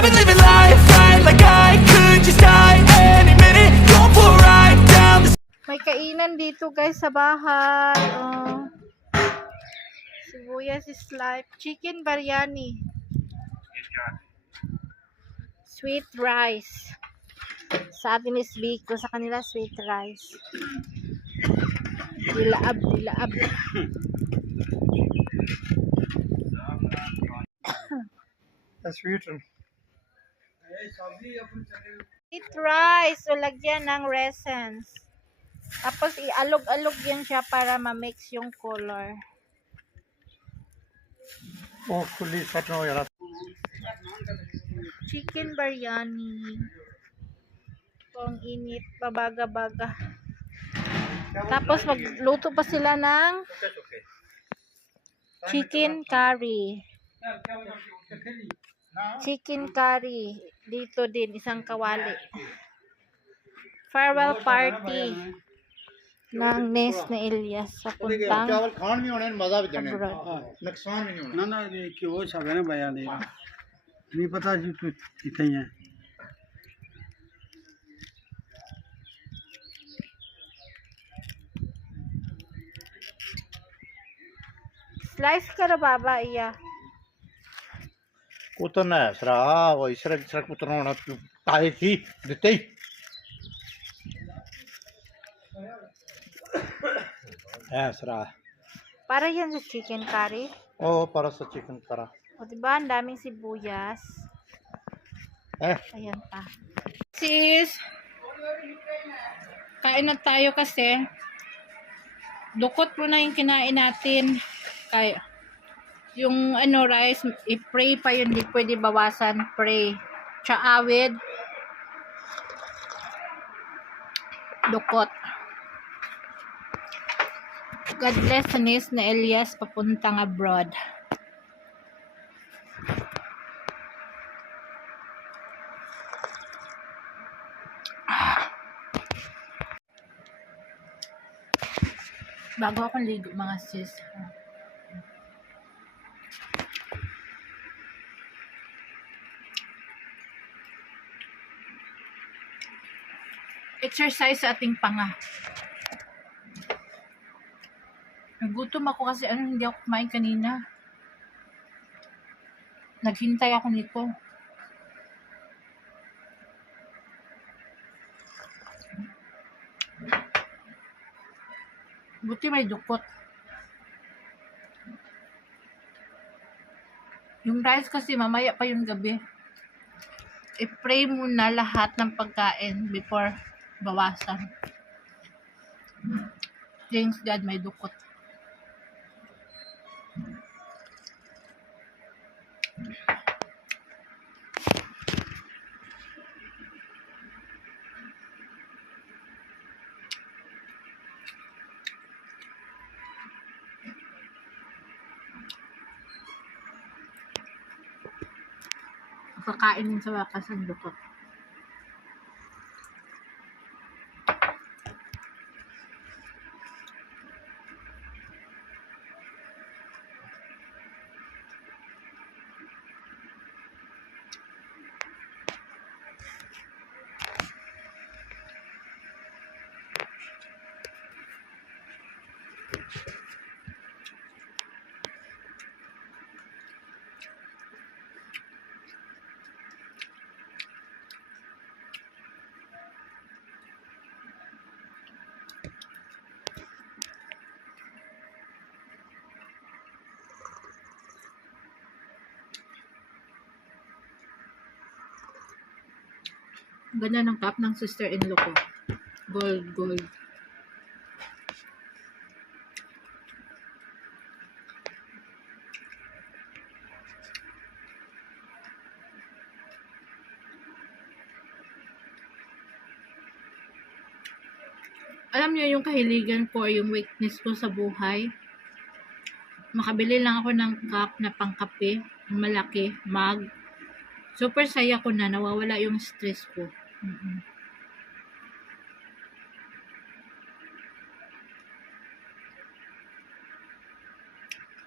I've been living life right like I could just die any minute. Going for a ride down the... May kainan dito guys sa bahay. Oh. Sibuyas is life. Chicken biryani. Sweet rice. Sa atin is biko. Sa kanila sweet rice. Dilaab, dilaab. Sweet. Sweet rice. O lagyan ng raisins. Tapos ialog-alog yan siya para ma-mix yung color. Oh, fully set no yara. Chicken biryani. Ang init, babaga-baga. Tapos magluto pa sila ng chicken curry. Chicken curry. Dito din, isang kawali. Farewell party ng Nest na Elias sa puntang चावल खान भी होने मजा भी देने abroad. नुकसान भी नहीं होना ना ना ये कि वो सब है ना बयान दे नहीं पता जी कुछ इतना ही है Slice ka na baba, iya. उतना है सरा वो इसरा इसरा उतना होना ताई थी देते ही है सरा Para yan sa chicken curry. ओ परस चिकन करा O diba, ang daming sibuyas. Ayan pa. Sis, kain na tayo kasi dukot po na yung kinain natin. Kaya, yung ano rice, i-pray pa yun, hindi pwede bawasan, pray. Chaawid, dukot. God bless Anis na Elias papuntang abroad. Bago akong ligo mga sis. Exercise sa ating panga. Nagutom ako kasi hindi ako kumain kanina. Naghintay ako nito. Buti may dukot. Yung rice kasi mamaya pa yung gabi. I-pray muna lahat ng pagkain before bawasan. Thanks God may dukot. Kakain din sa wakas ang dukot. Ganda ng cup ng sister-in-law ko. Gold, gold. Alam niyo yung kahiligan ko, yung weakness ko sa buhay. Makabili lang ako ng cup na pangkape, malaki, mug. Super saya ko na, nawawala yung stress ko.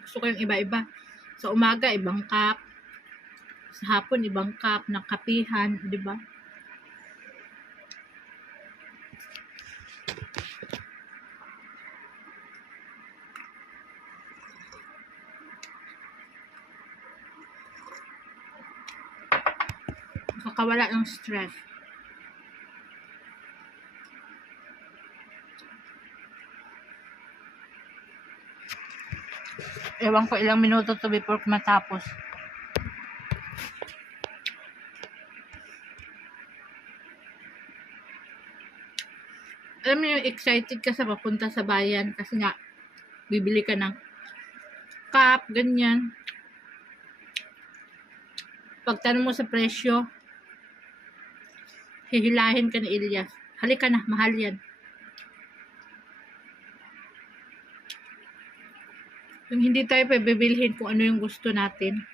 Gusto ko yung iba-iba. Sa umaga, ibang cup. Sa hapon, ibang cup ng kapihan, di ba? Nakakawala ng stress. Ewan ko ilang minuto to before matapos. Alam mo yung excited ka sa papunta sa bayan kasi nga bibili ka ng cup, ganyan. Pagtanong mo sa presyo, hihilahin ka ni Elias. Halika na, mahal yan. Yung hindi tayo pabibilhin kung ano yung gusto natin.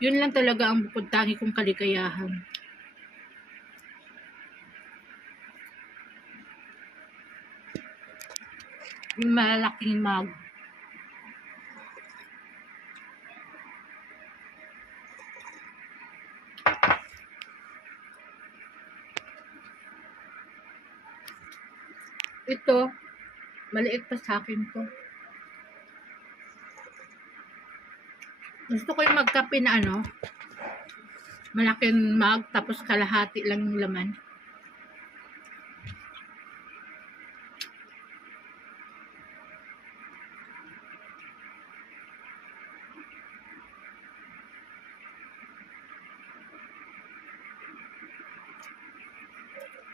Yun lang talaga ang bukod tangi kong kaligayahan. Yung malalaking mug. Ito, maliit pa sa akin to. Gusto ko yung magkape na malaking mug, tapos kalahati lang yung laman.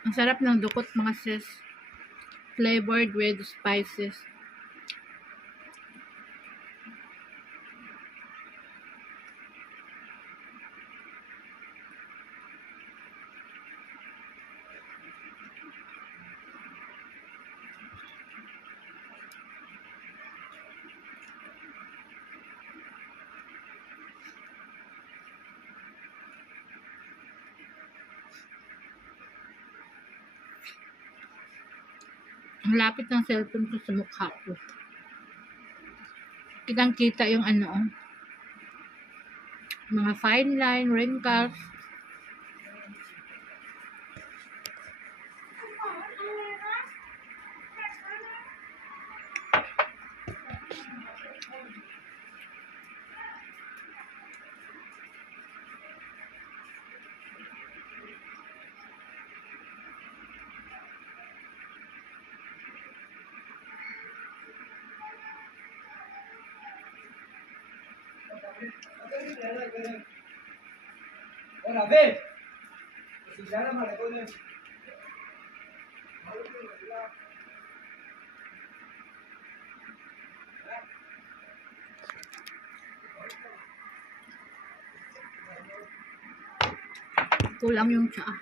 Ang sarap ng dukot mga sis. Flavored with spices. Ang lapit ng cellphone ko sa mukha ko. Kitang-kita yung mga fine line, wrinkles. Kulang yung tsaa.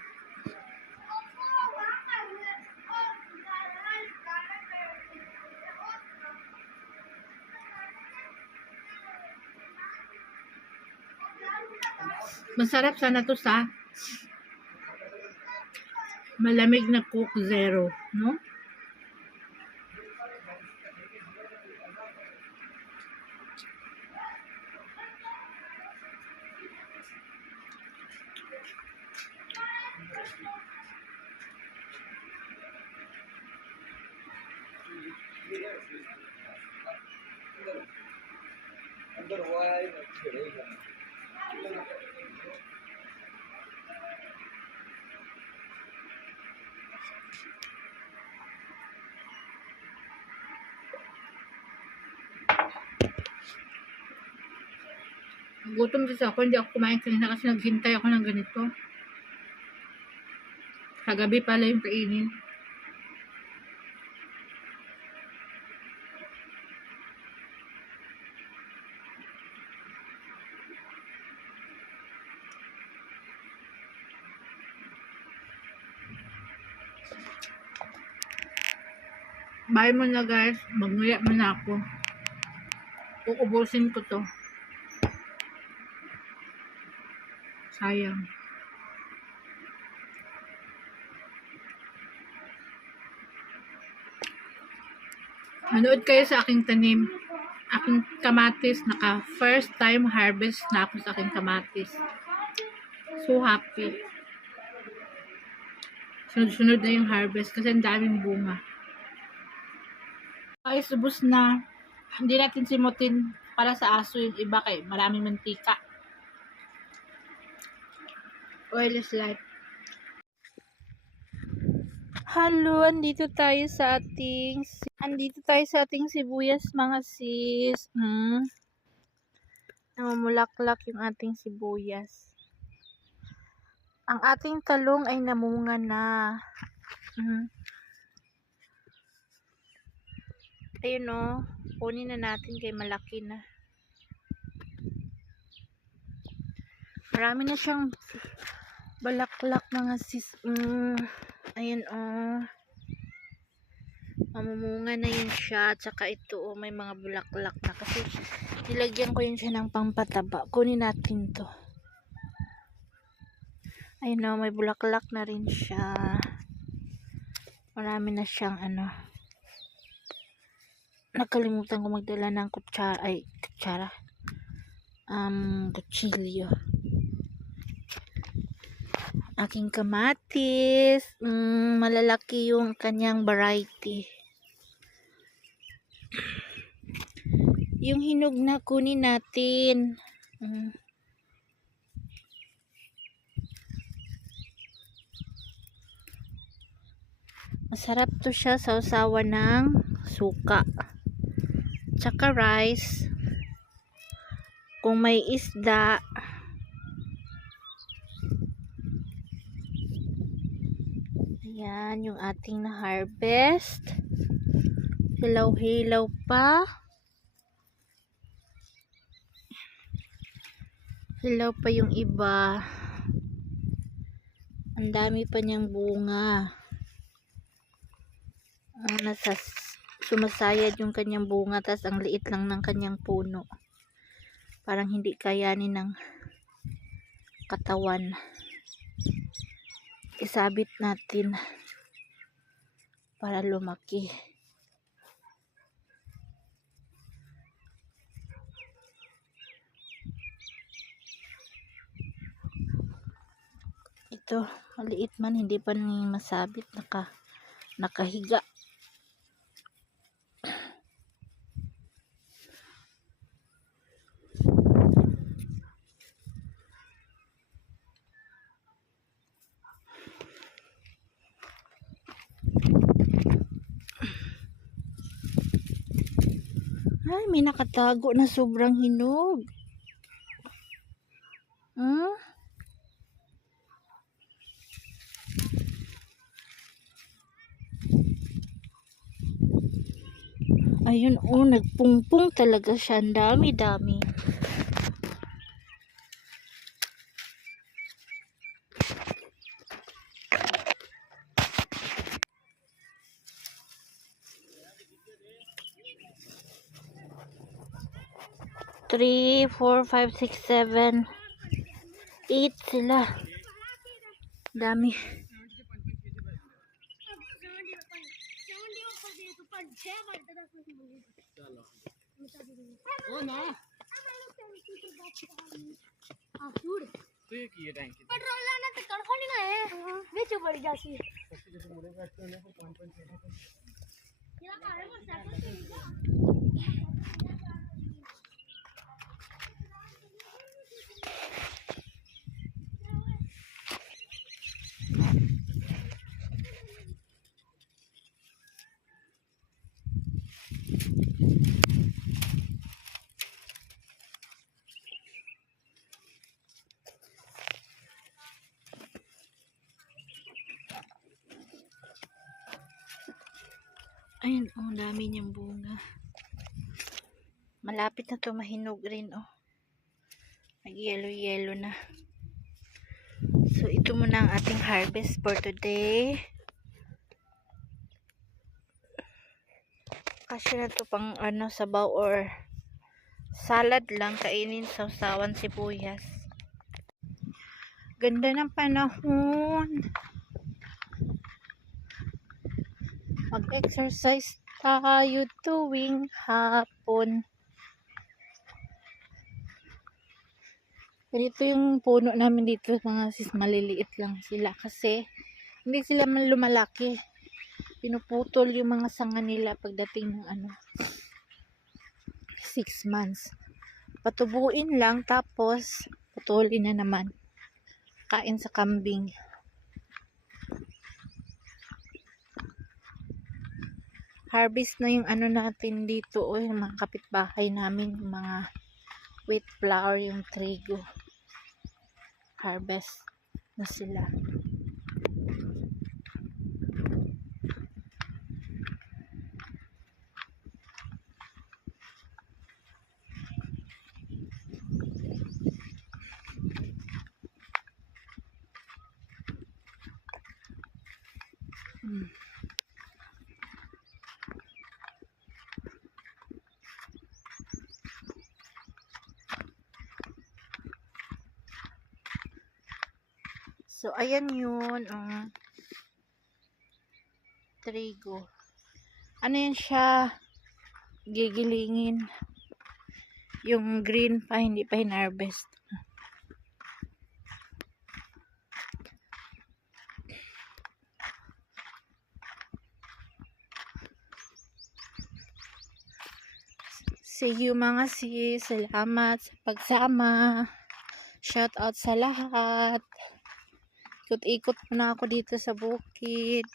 Masarap sana to sa malamig na Coke Zero, no? Gutom kasi ako, hindi ako kumain kanina kasi naghintay ako ng ganito. Kagabi pala yung kainin. Bye mo na guys, magnguya mo na ako. Uubusin ko to. Sayang. Manood kayo sa aking tanim. Aking kamatis. Naka first time harvest na ako sa aking kamatis. So happy. Sunod-sunod na yung harvest kasi ang daming bunga. Ay, subos na. Hindi natin simutin para sa aso yung iba kay maraming mantika. Oil is life. Hello, andito tayo sa ating sibuyas mga sis. Namumulaklak yung ating sibuyas. Ang ating talong ay namunga na. Ayun o, kunin na natin kay malaki na. Marami na siyang balaklak mga sis. Ayun o. Mamumunga na yun siya. At saka ito o, may mga bulaklak na. Kasi nilagyan ko yun siya ng pampataba. Kunin natin to. Ayun o, may bulaklak na rin siya. Marami na siyang nakalimutan ko magdala ng kutsilyo. Aking kamatis. Malalaki yung kanyang variety. Yung hinog na kunin natin. Masarap to siya sa usawa ng suka. Tsaka rice. Kung may isda. Ayan, yung ating na-harvest. Hilaw-hilaw pa. Hilaw pa yung iba. Ang dami pa niyang bunga. Sumasayad yung kanyang bunga, tas ang liit lang ng kanyang puno. Parang hindi kayanin ng katawan. Isabit natin para lumaki. Ito, maliit man, hindi pa masabit, nakahiga. Ay, may nakatago na sobrang hinog. Ayun, nagpungpung talaga siya. Ang dami-dami. Three, 4, 5, 6, 7, 8 sila. Dami. Ayun, dami niyang bunga. Malapit na to mahinog rin, Nag-yellow na. So, ito muna ang ating harvest for today. Kasi na to pang sabaw or salad lang, kainin sa usawan sibuyas. Ganda ng panahon. Mag-exercise tayo tuwing hapon. Ganito yung puno namin dito, mga sis, maliliit lang sila kasi hindi sila man lumalaki. Pinuputol yung mga sanga nila pagdating ng 6 months. Patubuin lang tapos putulin na naman. Kain sa kambing. Harvest na yung natin dito, yung mga kapitbahay namin, yung mga wheat flour, yung trigo. Harvest na sila. So, ayan yun, trigo. Ano yan siya? Gigilingin. Yung green pa, hindi pa hinarvest. See you mga sis. Salamat sa pagsama. Shout out sa lahat. Ikot-ikot na ako dito sa bukid.